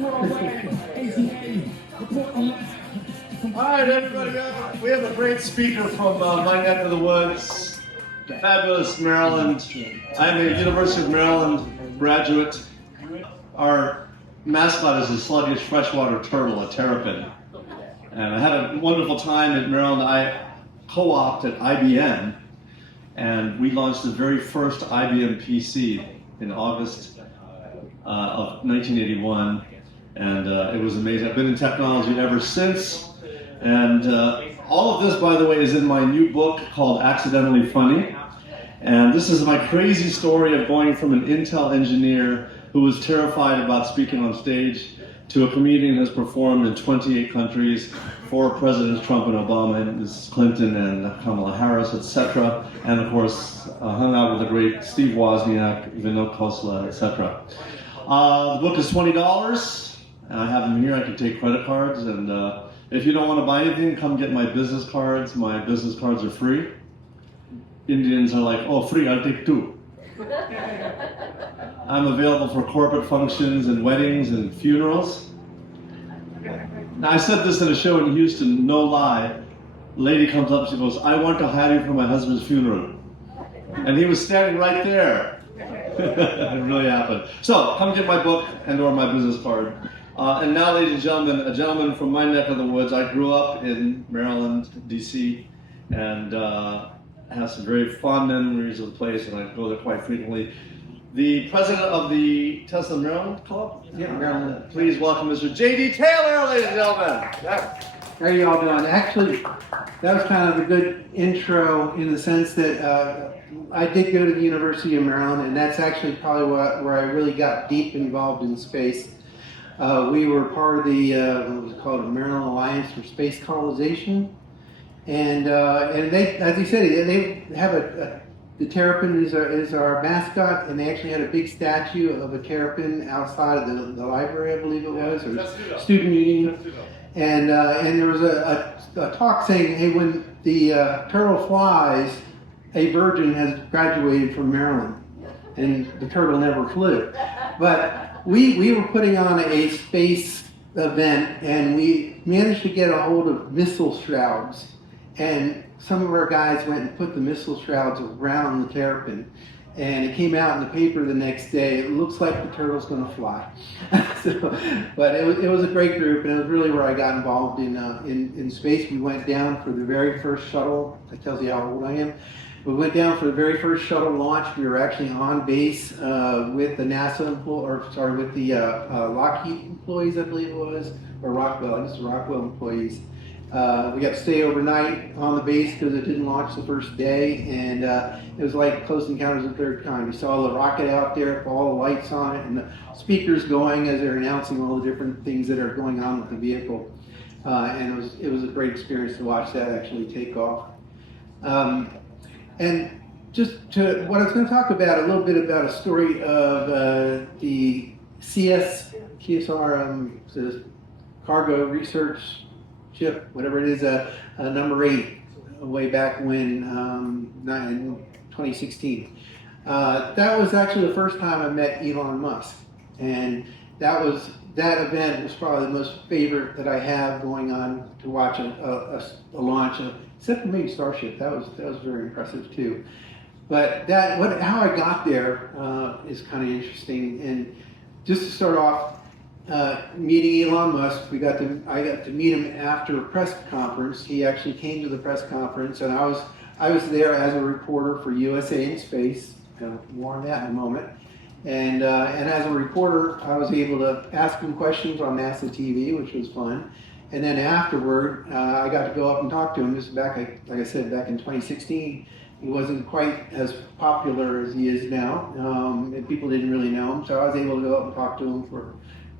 All right, everybody, we have a great speaker from my neck of the woods, fabulous Maryland. I'm a University of Maryland graduate. Our mascot is a sluggish freshwater turtle, a terrapin. And I had a wonderful time at Maryland. I co-opted IBM, and we launched the very first IBM PC in August of 1981. And it was amazing. I've been in technology ever since. And all of this, by the way, is in my new book called Accidentally Funny. And this is my crazy story of going from an Intel engineer who was terrified about speaking on stage to a comedian who has performed in 28 countries for Presidents Trump and Obama and Mrs. Clinton and Kamala Harris, etc. And of course, hung out with the great Steve Wozniak, Vinod Khosla, etc. The book is $20. I have them here. I can take credit cards. And if you don't want to buy anything, come get my business cards. My business cards are free. Indians are like, oh, free, I'll take two. I'm available for corporate functions and weddings and funerals. Now, I said this at a show in Houston, no lie. A lady comes up, she goes, I want to hire you for my husband's funeral. And he was standing right there. It really happened. So, come get my book and or my business card. And now, ladies and gentlemen, a gentleman from my neck of the woods. I grew up in Maryland, D.C., and have some very fond memories of the place, and I go there quite frequently. The president of the Tesla Maryland Club? Yeah, Maryland. Please welcome Mr. J.D. Taylor, ladies and gentlemen. Yeah. How are you all doing? Actually, that was kind of a good intro in the sense that I did go to the University of Maryland, and that's actually probably where I really got deep involved in space. We were part of the, what was it called, Maryland Alliance for Space Colonization. And they, as you said, they have the terrapin is our mascot, and they actually had a big statue of a terrapin outside of the library, I believe it was, or student union. And there was a talk saying, hey, when the turtle flies, a virgin has graduated from Maryland, and the turtle never flew. But we were putting on a space event, and we managed to get a hold of missile shrouds. And some of our guys went and put the missile shrouds around the terrapin. And it came out in the paper the next day. It looks like the turtle's going to fly. But it was a great group, and it was really where I got involved in space. We went down for the very first shuttle. That tells you how old I am. We went down for the very first shuttle launch. We were actually on base with the with the Lockheed employees, I believe it was, or Rockwell. I guess the Rockwell employees. We got to stay overnight on the base because it didn't launch the first day, and it was like Close Encounters of the Third Kind. We saw the rocket out there with all the lights on it and the speakers going as they're announcing all the different things that are going on with the vehicle. And it was a great experience to watch that actually take off. And just to what I was going to talk about, a little bit about a story of the CSR, the cargo research ship, whatever it is, number 8, way back when, in 2016. That was actually the first time I met Elon Musk, and that event was probably the most favorite that I have going on to watch a launch, except for maybe Starship. That was very impressive too. But how I got there is kind of interesting. And just to start off, meeting Elon Musk, I got to meet him after a press conference. He actually came to the press conference, and I was there as a reporter for USA in Space. More on that in a moment. And as a reporter, I was able to ask him questions on NASA TV, which was fun. And then afterward, I got to go up and talk to him. This is back, like I said, back in 2016. He wasn't quite as popular as he is now, and people didn't really know him. So I was able to go up and talk to him for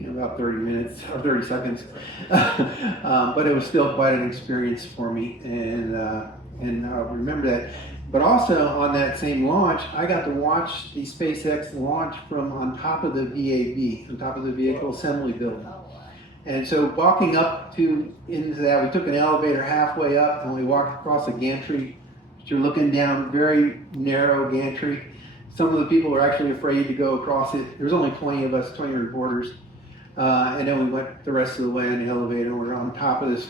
about 30 minutes or 30 seconds. But it was still quite an experience for me, and I remember that. But also on that same launch, I got to watch the SpaceX launch from on top of the VAB, on top of the Vehicle Assembly Building. And so walking up into that, we took an elevator halfway up and we walked across a gantry. You're looking down, very narrow gantry. Some of the people were actually afraid to go across it. There's only 20 of us, 20 reporters. And then we went the rest of the way on the elevator. We were on top of this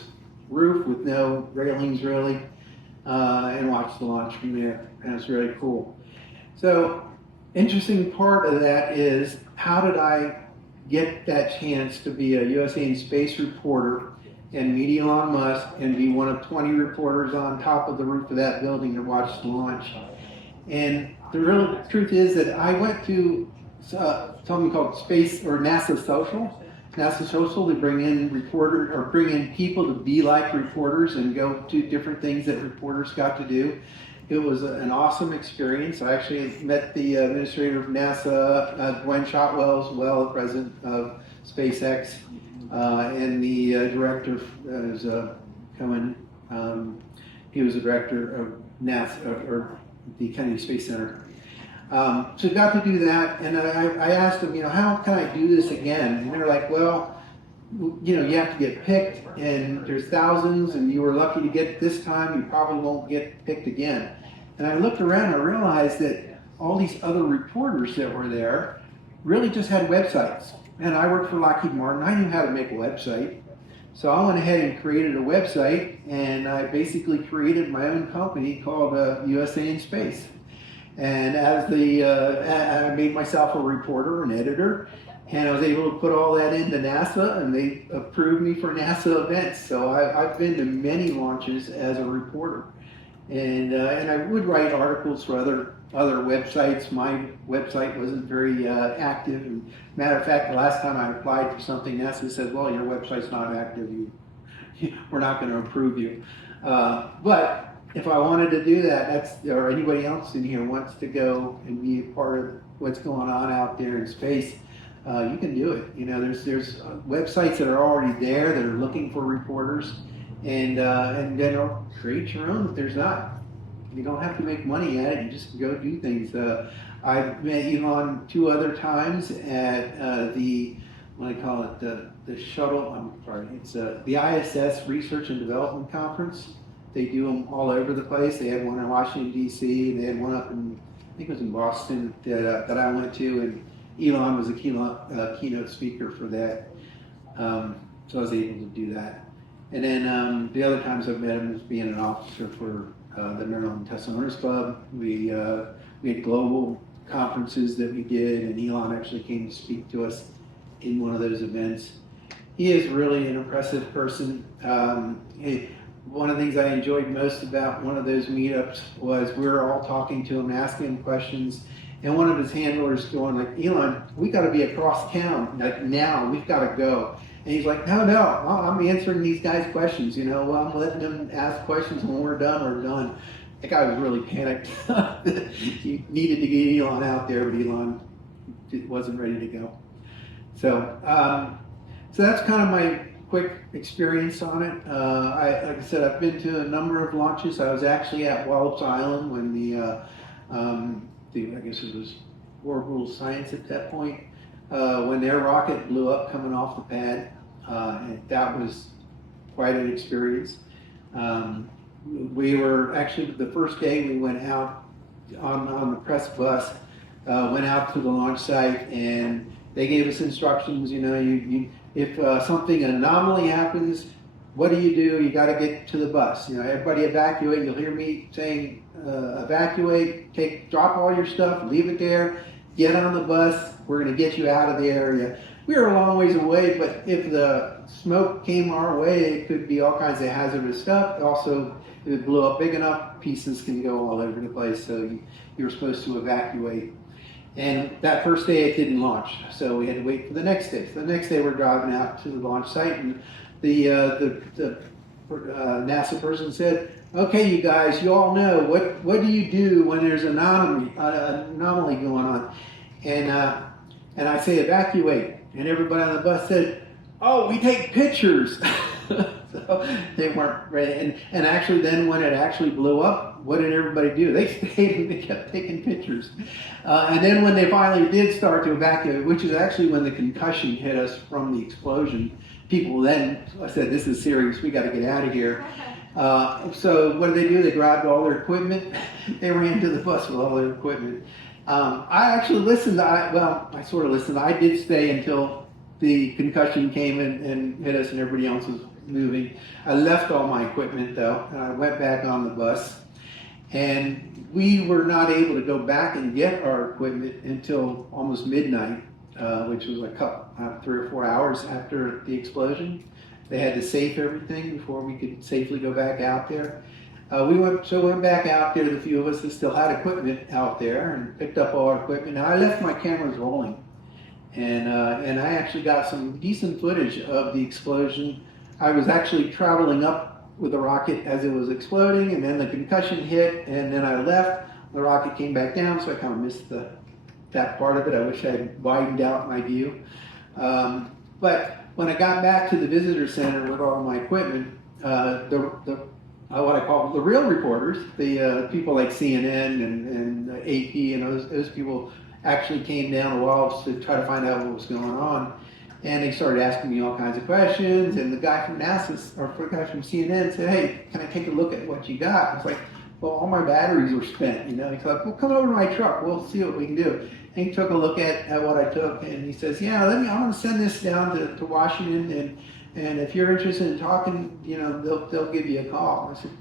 roof with no railings really, and watched the launch from there. And it was really cool. So, interesting part of that is, how did I get that chance to be a USA in Space reporter and meet Elon Musk and be one of 20 reporters on top of the roof of that building to watch the launch? And the real truth is that I went to something called Space or NASA Social. NASA Social, they bring in reporters or bring in people to be like reporters and go to different things that reporters got to do. It was an awesome experience. I actually met the administrator of NASA, Gwen Shotwell, as well, the president of SpaceX, and the director is Cohen. He was the director of NASA or the Kennedy Space Center. So got to do that, and I asked them, how can I do this again? And they're like, well, you have to get picked, and there's thousands, and you were lucky to get this time, you probably won't get picked again. And I looked around and I realized that all these other reporters that were there really just had websites. And I worked for Lockheed Martin, I knew how to make a website. So I went ahead and created a website, and I basically created my own company called USA in Space. And as I made myself a reporter, an editor, and I was able to put all that into NASA, and they approved me for NASA events. So I've been to many launches as a reporter, and I would write articles for other websites. My website wasn't very active. And matter of fact, the last time I applied for something, NASA said, "Well, your website's not active. We're not going to approve you." But if I wanted to do that, or anybody else in here wants to go and be a part of what's going on out there in space, you can do it. There's websites that are already there that are looking for reporters, and then create your own if there's not. You don't have to make money at it. You just go do things. I've met Elon 2 other times at the shuttle. I'm sorry. It's the ISS Research and Development Conference. They do them all over the place. They had one in Washington, D.C. They had one up in, I think it was in Boston, that I went to, and Elon was a keynote speaker for that. So I was able to do that. And then the other times I've met him as being an officer for the Maryland Tesla Owners Club. We had global conferences that we did, and Elon actually came to speak to us in one of those events. He is really an impressive person. One of the things I enjoyed most about one of those meetups was we were all talking to him, asking him questions, and one of his handlers going like, "Elon, we got to be across town, like now, we've got to go." And he's like, no, I'm answering these guys' questions, I'm letting them ask questions, and when we're done, we're done. That guy was really panicked. He needed to get Elon out there, but Elon wasn't ready to go. So that's kind of my quick experience on it. Like I said, I've been to a number of launches. I was actually at Wallops Island when I guess it was Orbital Science at that point, when their rocket blew up coming off the pad. And that was quite an experience. We were actually, the first day we went out on the press bus, went out to the launch site, and they gave us instructions. If something anomaly happens, what do? You got to get to the bus. Everybody evacuate. You'll hear me saying, evacuate, drop all your stuff, leave it there, get on the bus. We're going to get you out of the area. We were a long ways away, but if the smoke came our way, it could be all kinds of hazardous stuff. Also, if it blew up big enough, pieces can go all over the place, so you were supposed to evacuate. And that first day it didn't launch, so we had to wait for the next day. So the next day we're driving out to the launch site, and the NASA person said, "Okay, you guys, you all know, what do you do when there's an anomaly going on?" And I say, "Evacuate." And everybody on the bus said, "Oh, we take pictures." So they weren't ready. And actually then when it actually blew up, what did everybody do? They stayed and they kept taking pictures. And then when they finally did start to evacuate, which is actually when the concussion hit us from the explosion, people then said, "This is serious, we got to get out of here." So what did they do? They grabbed all their equipment. They ran to the bus with all their equipment. I actually listened. I sort of listened. I did stay until the concussion came and hit us and everybody else was moving. I left all my equipment though, and I went back on the bus. And we were not able to go back and get our equipment until almost midnight, which was a couple, 3 or 4 hours after the explosion. They had to safe everything before we could safely go back out there. We went back out there, the few of us that still had equipment out there, and picked up all our equipment. Now I left my cameras rolling, and I actually got some decent footage of the explosion. I was actually traveling up with the rocket as it was exploding, and then the concussion hit, and then I left. The rocket came back down, so I kind of missed that part of it. I wish I had widened out my view. But when I got back to the visitor center with all my equipment, what I call the real reporters, the people like CNN and AP and those people actually came down the walls to try to find out what was going on. And they started asking me all kinds of questions. And the guy from NASA, or the guy from CNN said, hey, can I take a look at what you got? I was like, well, all my batteries were spent. He's like, well, come over to my truck. We'll see what we can do. And he took a look at what I took. And he says, yeah, I'm going to send this down to Washington. And if you're interested in talking, they'll give you a call. I said,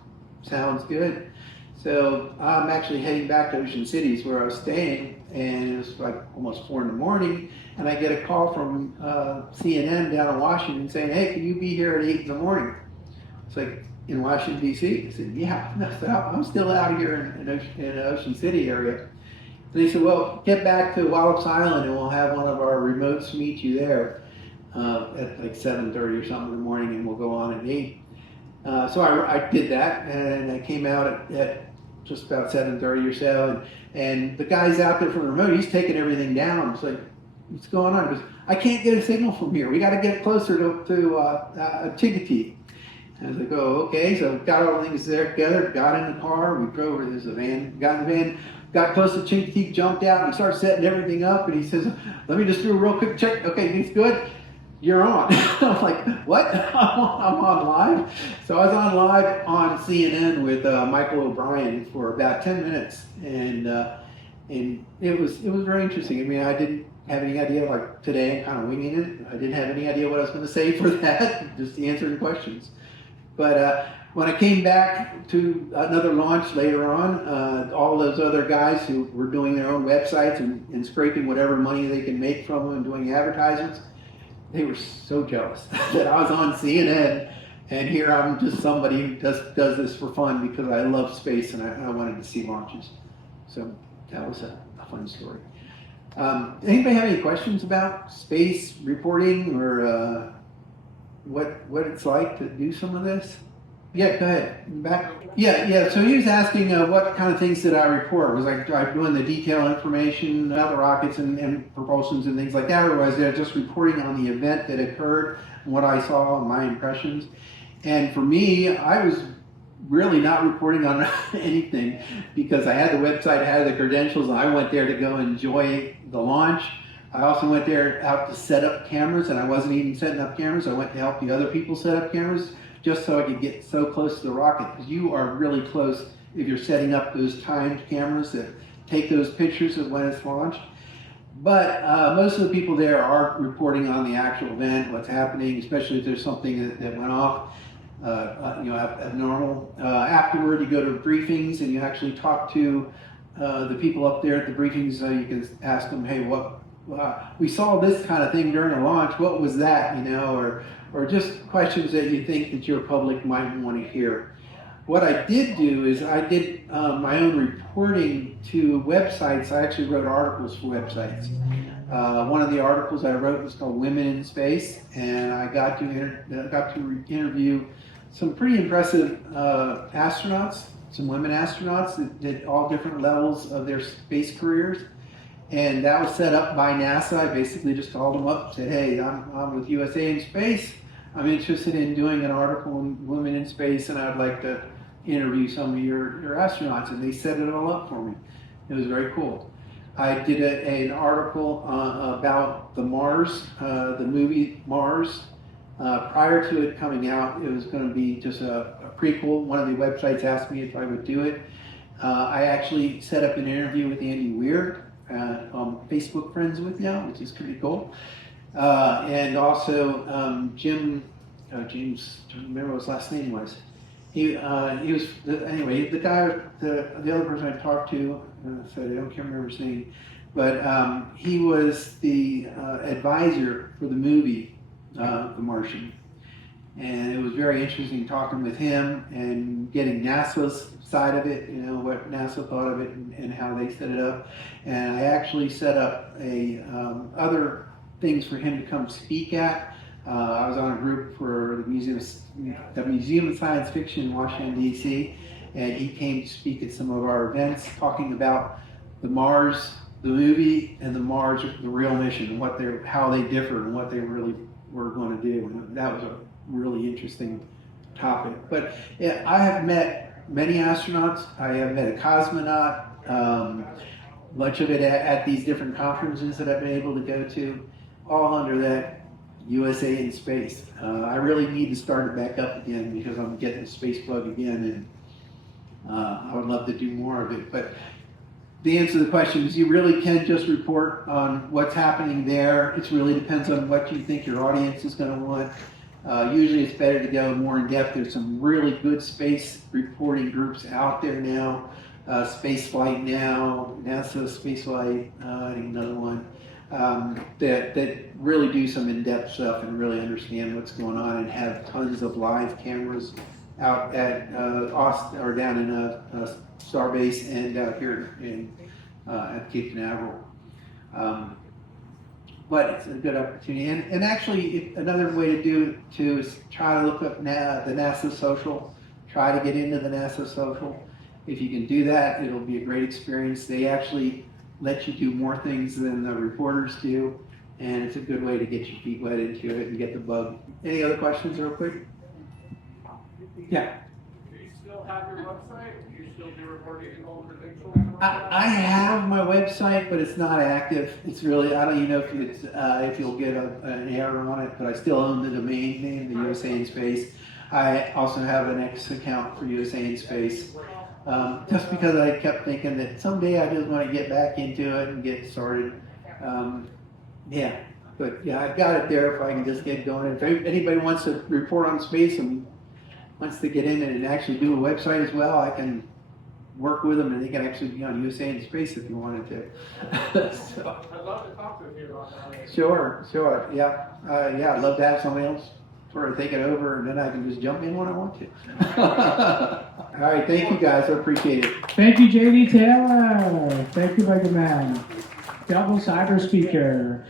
sounds good. So I'm actually heading back to Ocean City, where I was staying, and it was like almost 4 in the morning, and I get a call from CNN down in Washington saying, hey, can you be here at 8 in the morning? It's like, in Washington, D.C.? I said, yeah, no, I'm still out here in the Ocean City area. And they said, well, get back to Wallops Island, and we'll have one of our remotes meet you there at like 7:30 or something in the morning, and we'll go on at 8. So I did that, and I came out at just about 7:30 or so, and the guy's out there from the remote, he's taking everything down. It's like, what's going on? He goes, I can't get a signal from here. We got to get closer to Chincoteague. And I was like, oh, okay. So got all the things there together, got in the car, we drove over, there's a van, got in the van, got close to Chincoteague, jumped out, and we started setting everything up, and he says, let me just do a real quick check. Okay, it's good. You're on. I'm like, what? I'm on live? So I was on live on CNN with Michael O'Brien for about 10 minutes, and it was very interesting. I mean, I didn't have any idea, like today I'm kind of winging it. I didn't have any idea what I was going to say for that, just answering questions. But when I came back to another launch later on, all those other guys who were doing their own websites and scraping whatever money they can make from them and doing advertisements, they were so jealous that I was on CNN, and here I'm just somebody who does this for fun because I love space and I wanted to see launches. So that was a fun story. Anybody have any questions about space reporting or what it's like to do some of this? Yeah, go ahead. Back. Yeah. So he was asking what kind of things did I report? Was I doing the detailed information about the rockets and propulsions and things like that, or was I just reporting on the event that occurred and what I saw and my impressions? And for me, I was really not reporting on anything because I had the website, I had the credentials, and I went there to go enjoy the launch. I also went there out to set up cameras, and I wasn't even setting up cameras. I went to help the other people set up cameras, just so I could get so close to the rocket, because you are really close if you're setting up those timed cameras that take those pictures of when it's launched. But most of the people there are reporting on the actual event, what's happening, especially if there's something that went off abnormal. Afterward, you go to briefings and you actually talk to the people up there at the briefings. You can ask them, hey, we saw this kind of thing during the launch. What was that, or just questions that you think that your public might want to hear. What I did do is I did my own reporting to websites. I actually wrote articles for websites. One of the articles I wrote was called Women in Space, and I got to interview some pretty impressive astronauts, some women astronauts that did all different levels of their space careers. And that was set up by NASA. I basically just called them up and said, hey, I'm with USA in Space. I'm interested in doing an article on Women in Space, and I'd like to interview some of your astronauts. And they set it all up for me. It was very cool. I did an article about the Mars, the movie Mars. Prior to it coming out, it was going to be just a prequel. One of the websites asked me if I would do it. I actually set up an interview with Andy Weir. Facebook friends with now, which is pretty cool. and also James, I don't remember what his last name was. He was anyway. The guy, the other person I talked to, said I can't remember his name, but he was the advisor for the movie The Martian, and it was very interesting talking with him and getting NASA's side of it. You know what NASA thought of it and how they set it up. And I actually set up other things for him to come speak at. I was on a group for the Museum of Science Fiction in Washington, D.C., and he came to speak at some of our events talking about the Mars, the movie, and the Mars, the real mission, and how they differ and what they really were going to do. And that was a really interesting topic. But yeah, I have met many astronauts. I have met a cosmonaut, much of it at these different conferences that I've been able to go to, all under that USA in space. I really need to start it back up again because I'm getting the space bug again, and I would love to do more of it. But the answer to the question is you really can just report on what's happening there. It really depends on what you think your audience is going to want. Usually it's better to go more in depth. There's some really good space reporting groups out there now. Spaceflight Now, NASA Spaceflight, another one. That really do some in-depth stuff and really understand what's going on and have tons of live cameras out at Austin or down in Starbase and out here at Cape Canaveral. But it's a good opportunity. And actually, another way to do it too is try to look up the NASA social. Try to get into the NASA social. If you can do that, it'll be a great experience. They actually let you do more things than the reporters do, and it's a good way to get your feet wet into it and get the bug. Any other questions real quick? Yeah. Do you still have your website? Do you still do reporting and all credentials? I have my website, but it's not active. It's really, I don't even know if you'll get an error on it, but I still own the domain name, the USA in Space. I also have an X account for USA in Space. Just because I kept thinking that someday I just want to get back into it and get started. Yeah, but yeah, I've got it there if I can just get going. If anybody wants to report on space and wants to get in it and actually do a website as well, I can work with them and they can actually be on USA in Space if you wanted to. So, I'd love to talk to you about that. Sure, yeah. I'd love to have somebody else sort of take it over and then I can just jump in when I want to. All right, thank you guys, I appreciate it. Thank you, J.D. Taylor. Thank you, my good man. Double CyberSpeaker.